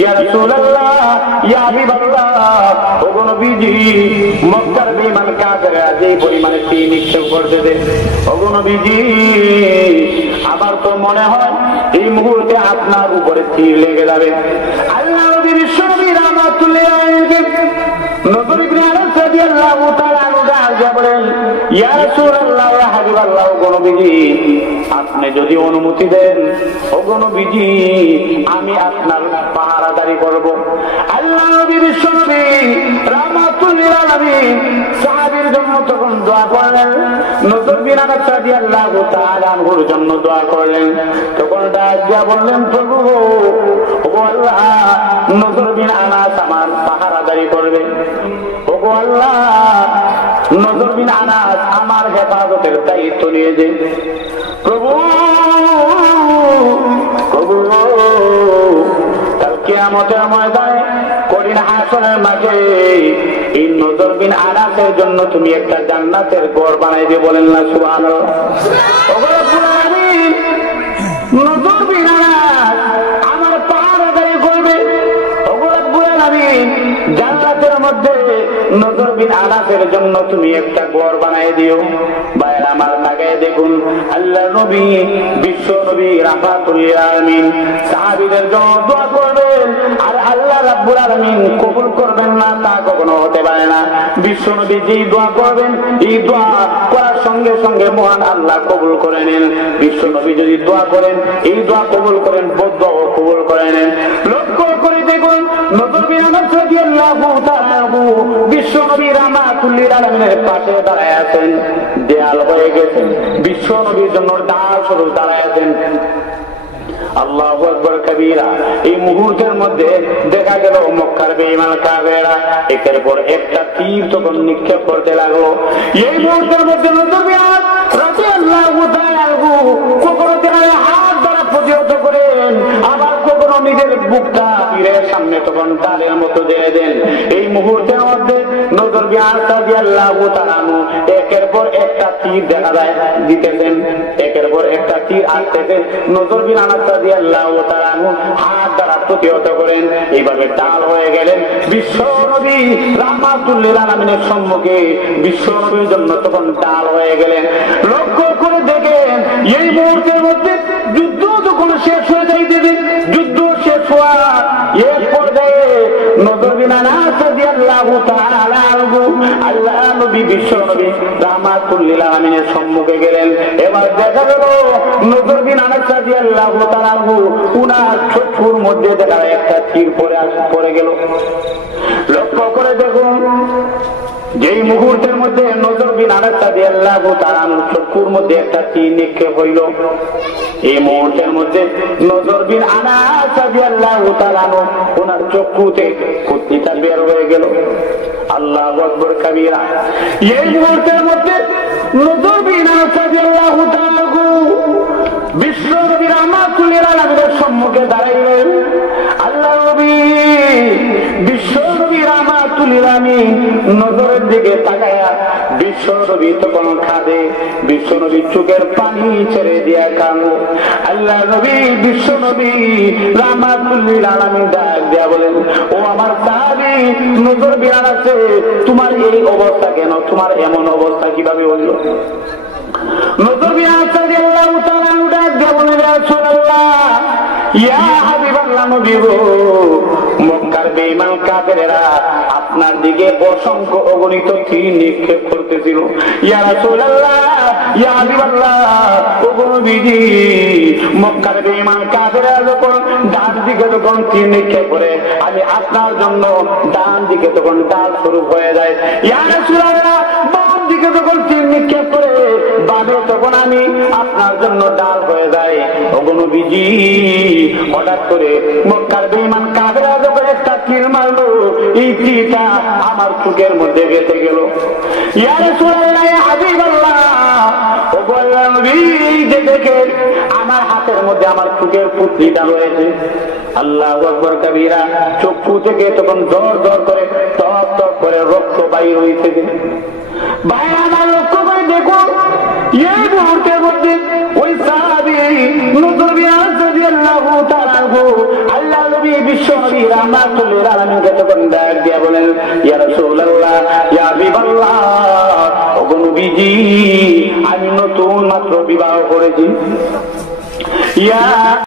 ইয়া রাসূলুল্লাহ, ইয়া হাবিবাল্লাহ, ওগো নবীজি, মক্কার বেঈমান কাফেররা যে পরিমাণে তীর নিক্ষেপ করতেছে, ওগো নবীজি, আমার তো মনে হয় এই মুহূর্তে আপনার উপরে তীর লেগে যাবে। আল্লাহ নবী বিশ্বনবী রাহমাতুল্লাহ আলাইহি নজর ইবনে আনাস রাদিয়াল্লাহু তাআলা আনহু বলেন, ইয়া রাসূলুল্লাহ, ইয়া হাবিবাল্লাহ, ওগো নবীজি, আপনি যদি অনুমতি দেন, ওগো নবীজি, আমি আপনার পাহারাদারি করব। আল্লাহ নবী বিশ্বনবী রাহমাতুল্লিল আলামিন সাহাবীর জন্য তখন দোয়া করলেন, নজর ইবনে আনাস রাদিয়াল্লাহু তাআলা আনহুর জন্য দোয়া করলেন। তখন ডাক দিয়া বললেন, প্রভু, ওগো আল্লাহ, নজর ইবনে আনাস আমার পাহারাদারি করবে। ওগো আল্লাহ, নজর ইবনে আনাস আমার হেফাজতের দায়িত্ব নিয়েছে। প্রভু, প্রভু, কাল কিয়ামতের ময়দানে কঠিন হাসরের মাঠে এই নজর ইবনে আনাসের জন্য তুমি একটা জান্নাতের ঘর বানাই দিয়ে, বলেন না সুবহানাল্লাহ। ওগো রব্বুল আলামিন, নজর ইবনে আনাস আমার পাহারাদারি করবে। ওগো রব্বুল আলামিন, জান্নাতের মধ্যে নজর ইবনে আনাসের জন্য তুমি একটা ঘর বানাই দিও। ভাইরা আমার, তাকায় দেখুন, আল্লাহ নবী বিশ্ব নবী রাহমাতুল্লিল আলামিন সাহাবীদের জন্য দোয়া করবেন, আর আল্লাহ রাব্বুল আলামিন কবুল করবেন না তা কখনো হতে পারে না। বিশ্ব নবী যেই দোয়া করবেন, এই দোয়া করার সঙ্গে সঙ্গে মহান আল্লাহ কবুল করে নেন। বিশ্ব নবী যদি দোয়া করেন, এই দোয়া কবুল করেন, বদদোয়া কবুল করে নেন। লক্ষ্য করে দেখুন, নজর ইবনে আনাস রাদিয়াল্লাহু তাআলা বিশ্ব নবী রাহমাতুল্লিল আলামিনের পাশে দাঁড়ায় আছেন, দেয়াল হয়ে গেছেন, বিশ্ব নবীর জন্য ডাল স্বরূপ দাঁড়ায় আছেন। আল্লাহু আকবার কবীরা। এই মুহূর্তের মধ্যে দেখা গেল মক্কার বেঈমান কাফেররা একের পর একটা তীর তখন নিক্ষেপ করতে লাগলো। এই মুহূর্তের মধ্যে নজর ইবনে আনাস রাদিয়াল্লাহু তাআলা কখনো হাত দ্বারা প্রতিহত করেন, আবার কখনো নিজের বুকটা তীরের সামনে তখন তারের মতো দিয়ে দেন। এই মুহূর্তের মধ্যে নজর ইবনে আনাস রাদিয়াল্লাহু তাআলা একের পর একটা তীর দেখা যায় দিতেছেন, একের পর একটা তীর আসতেছে। নজর ইবনে আনাস রাদিয়াল্লাহু তাআলা হাত দ্বারা প্রতিহত করেন, এইভাবে ডাল হয়ে গেলেন বিশ্ব নবী রাহমাতুল্লিল আলামিনের সম্মুখে। বিশ্ব নবীর জন্য তখন ডাল হয়ে গেলেন। লক্ষ্য করে দেখেন, এই মুহূর্তের মধ্যে যুদ্ধ যখন শেষ হয়ে যাইতেছে, যুদ্ধ শেষ হওয়ার এক পর্যায়ে নজর ইবনে আনাস রাদিয়াল্লাহু তাআলা আনহু আল্লাহ নবী বিশ্ব নবী রাহমাতুল্লিল আলামিনের সম্মুখে গেলেন। এবার দেখা গেল নজর ইবনে আনাস রাদিয়াল্লাহু তাআলা আনহু উনার চক্ষুর মধ্যে দেখা একটা তীর পড়ে গেল। লক্ষ্য করে দেখুন, যেই মুহূর্তের মধ্যে নজর ইবনে আনাস রাদিয়াল্লাহু তাআলা আনহুর চক্ষুর মধ্যে একটা তীর নিক্ষেপ হইল, এই মুহূর্তের মধ্যে নজর ইবনে আনাস রাদিয়াল্লাহু তাআলা আনহু ওনার চক্ষুতে কুত্তিটা বের হয়ে গেল। আল্লাহু আকবার কবীরা। এই মুহূর্তের মধ্যে নজর ইবনে আনাস রাদিয়াল্লাহু তাআলা আনহু বিশ্ব নবী রাহমাতুল্লিল আলামিনের সম্মুখে দাঁড়াইলেন। আল্লাহ নবী বিশ্ব নবী রাহমাতুল্লিল আলামিন নজরের দিকে তাকায়া বিশ্ব নবী তখন কাঁদে, বিশ্ব নবী চোখের পানি ছেড়ে দিয়া কাঁদে। আল্লাহ নবী বিশ্ব নবী রাহমাতুল্লিল আলামিন ডাক দিয়া বলেন, ও আমার সাহাবী নজর ইবনে আনাস, তোমার এই অবস্থা কেন? তোমার এমন অবস্থা কিভাবে হইল? নজর ইবনে আনাস রাদিয়াল্লাহু তাআলা ডাক দিয়া বলেন, ইয়া রাসূলুল্লাহ, ইয়া হাবিবাল্লাহ, নবী গো, মক্কার বেঈমান কাফেররা আপনার দিকে অসংখ্য অগণিত তীর নিক্ষেপ করতেছিল। ইয়া রাসূলুল্লাহ, ইয়া হাবিবাল্লাহ, ওগো নবীজি, মক্কার বেঈমান কাফেররা যখন ডান দিকে যখন তীর নিক্ষেপ করে, আমি আপনার জন্য ডান দিকে তখন ডাল স্বরূপ হয়ে যায়। ইয়া রাসূলুল্লাহ, বাম দিকে যখন তীর নিক্ষেপ করে, বামে তখন আমি আপনার জন্য ডাল হয়ে যায়। ওগো নবীজি, হঠাৎ করে মক্কার বেঈমান কাফেররা যখন একটা তীর মারলো, এই তীরটা আমার চোখের মধ্যে গেঁথে গেল। ইয়া রাসূলুল্লাহ, ইয়া হাবিবাল্লাহ, ওগো আল্লাহর নবী, এই যে দেখেন আমার হাতের মধ্যে আমার চোখের পুতলিটা রয়েছে। আল্লাহু আকবার কবীরা। চক্ষু থেকে তখন জোর জোর করে টপ টপ করে রক্ত বাইর হইতেছে। ভাই আমার লক্ষ্য করে দেখো, এই মুহূর্তের মধ্যে ওই সাহাবী নজর ইবনে আনাস রাদিয়াল্লাহু তাআলা আনহু আল্লাহ নবী বিশ্ব নবী রাহমাতুল্লিল আলামিনকে তখন ডাক দিয়া বলেন, ইয়া রাসূলুল্লাহ, ইয়া হাবিবাল্লাহ, ওগো নবীজি, আমি নতুন মাত্র বিবাহ করেছি। ইয়া